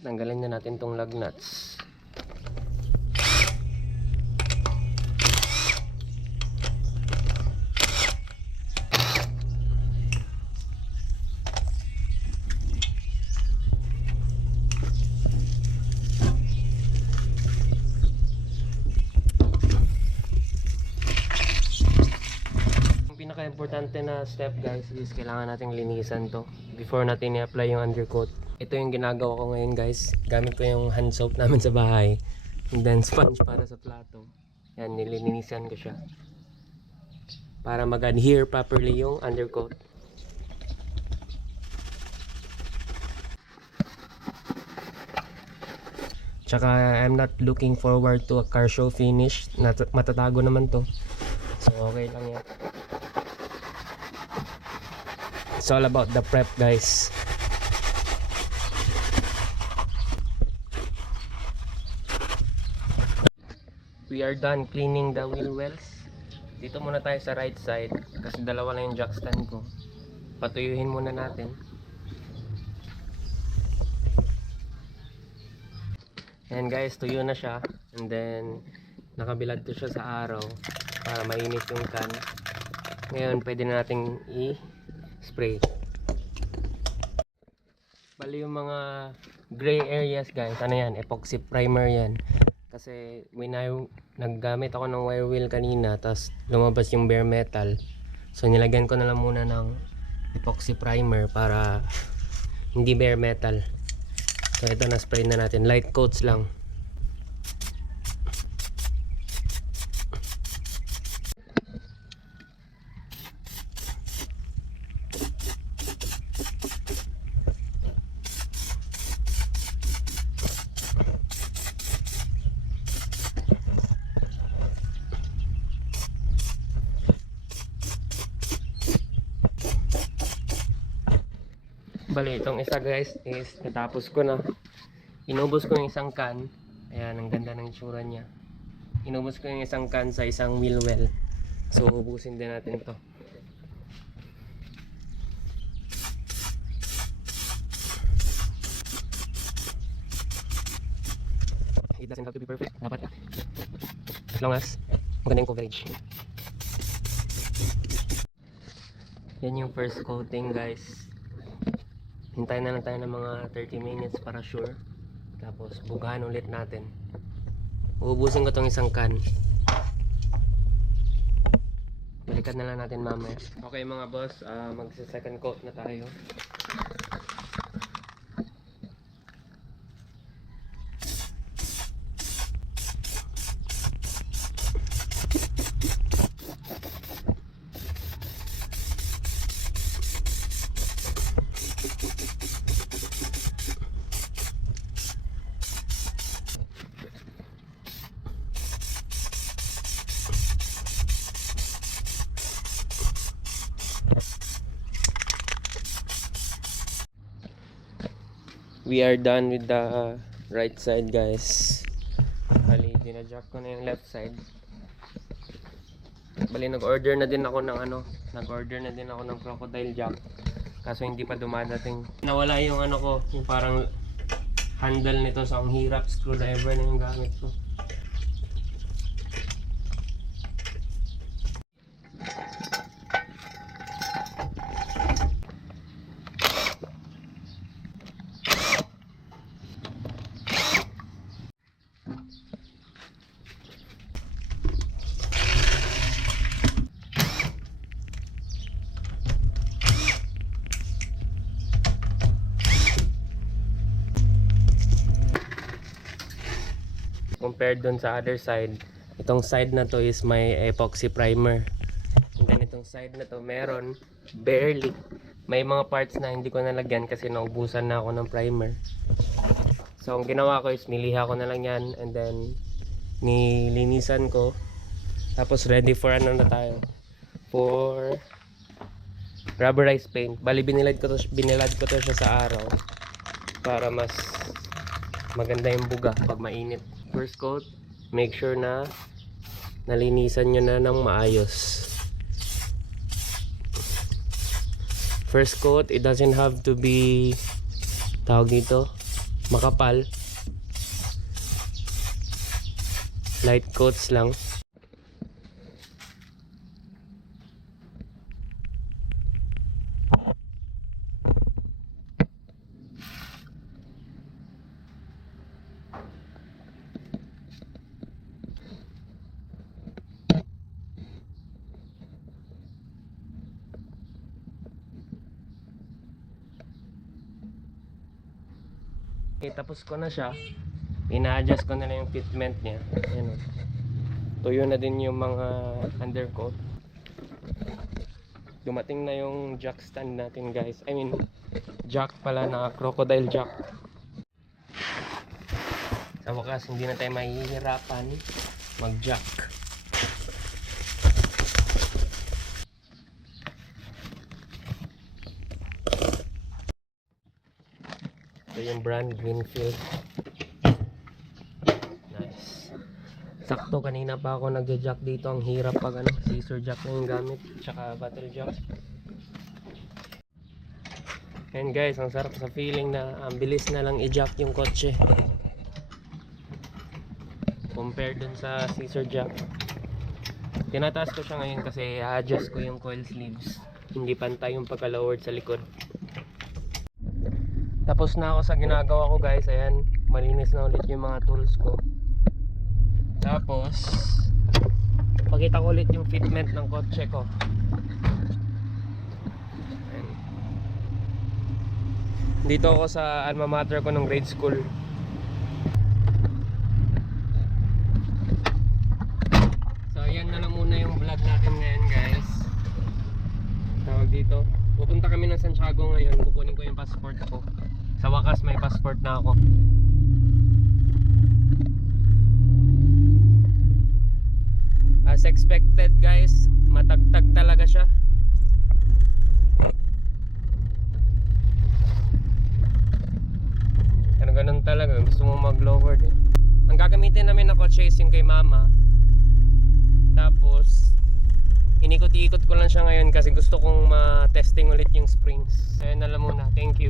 Tanggalin na natin tong lug nuts. Pinaka-importante na step guys is kailangan nating linisan to before natin i-apply yung undercoat. Ito yung ginagawa ko ngayon guys. Gamit ko yung hand soap namin sa bahay and then sponge para sa plato. Yan, nilinisan ko siya para mag-adhere properly yung undercoat. Tsaka I'm not looking forward to a car show finish. Matatago naman to, so okay lang yan. It's all about the prep guys. We are done cleaning the wheel wells. Dito muna tayo sa right side kasi dalawa lang yung jack stand ko. Patuyuhin muna natin. Ayan guys, tuyo na siya. And then nakabilad ko siya sa araw para mainit yung can. Ngayon pwede na nating spray. Bali yung mga gray areas guys, ano yan, epoxy primer yan. Kasi naggamit ako ng wire wheel kanina, tapos lumabas yung bare metal. So nilagyan ko na lang muna ng epoxy primer para hindi bare metal. So ito, na spray na natin, light coats lang. Bali, itong isa guys is natapos ko na. Inubos ko yung isang can. Ayan, ang ganda ng itsura niya. Inubos ko yung isang can sa isang wheel well. So, ubusin din natin to. It doesn't have to be perfect. Dapat as long as maganda yung coverage. Yan yung first coating guys. Hintayin na lang tayo ng mga 30 minutes para sure. Tapos bugahan ulit natin. Uubusin ko tong isang can. Balikan na lang natin mamaya. Okay mga boss, magsa-second coat na tayo. We are done with the right side guys. Bali, dinajack ko na yung left side. Bali, nag-order na din ako ng crocodile jack. Kaso hindi pa dumadating. Nawala yung ko, yung parang handle nito, so ang hirap, screwdriver na yung gamit ko. Compared dun sa other side, itong side na to is may epoxy primer. And then itong side na to meron barely. May mga parts na hindi ko nalagyan kasi naubusan na ako ng primer. So ang ginawa ko is niliha ko na lang yan and then nilinisan ko. Tapos ready for ano na tayo, for rubberized paint. Bali binilad ko to siya sa araw para mas maganda yung buga pag mainit. First coat, make sure na nalinisan nyo na ng maayos. First coat, it doesn't have to be, tawag dito, makapal. Light coats lang. Okay, tapos ko na siya. Ina-adjust ko na lang yung fitment niya. Ayan, oh. Tuyo na din yung mga undercoat. Dumating na yung jack stand natin, guys. I mean, jack pala na crocodile jack. Sa wakas, hindi na tayo mahihirapan mag-jack. Ito yung brand Greenfield. Nice. Sakto, kanina pa ako nagja-jack dito. Ang hirap pag ano, scissor jack na yung gamit, tsaka battle jack. And guys, ang sarap sa feeling na ang bilis na lang i-jack yung kotse compared dun sa scissor jack. Tinataas ko siya ngayon kasi i-adjust ko yung coil sleeves. Hindi pantay yung pagka-lowered sa likod. Tapos na ako sa ginagawa ko, guys. Ayan, malinis na ulit yung mga tools ko. Tapos pakita ko ulit yung fitment ng kotse ko. Ayan. Dito ako sa alma mater ko ng grade school. So ayan na lang muna yung vlog natin ngayon, guys. Tawag dito, pupunta kami ng Santiago ngayon. Kukunin ko yung passport ko. Sa wakas may passport na ako. As expected, guys, matagtag talaga siya. Pero ganun talaga, gusto mo mag-lowered eh. Ang gagamitin namin na kotse is yung kay mama. Tapos inikot-ikot ko lang siya ngayon kasi gusto kong ma-testing ulit yung springs. Ayun na lang muna, thank you.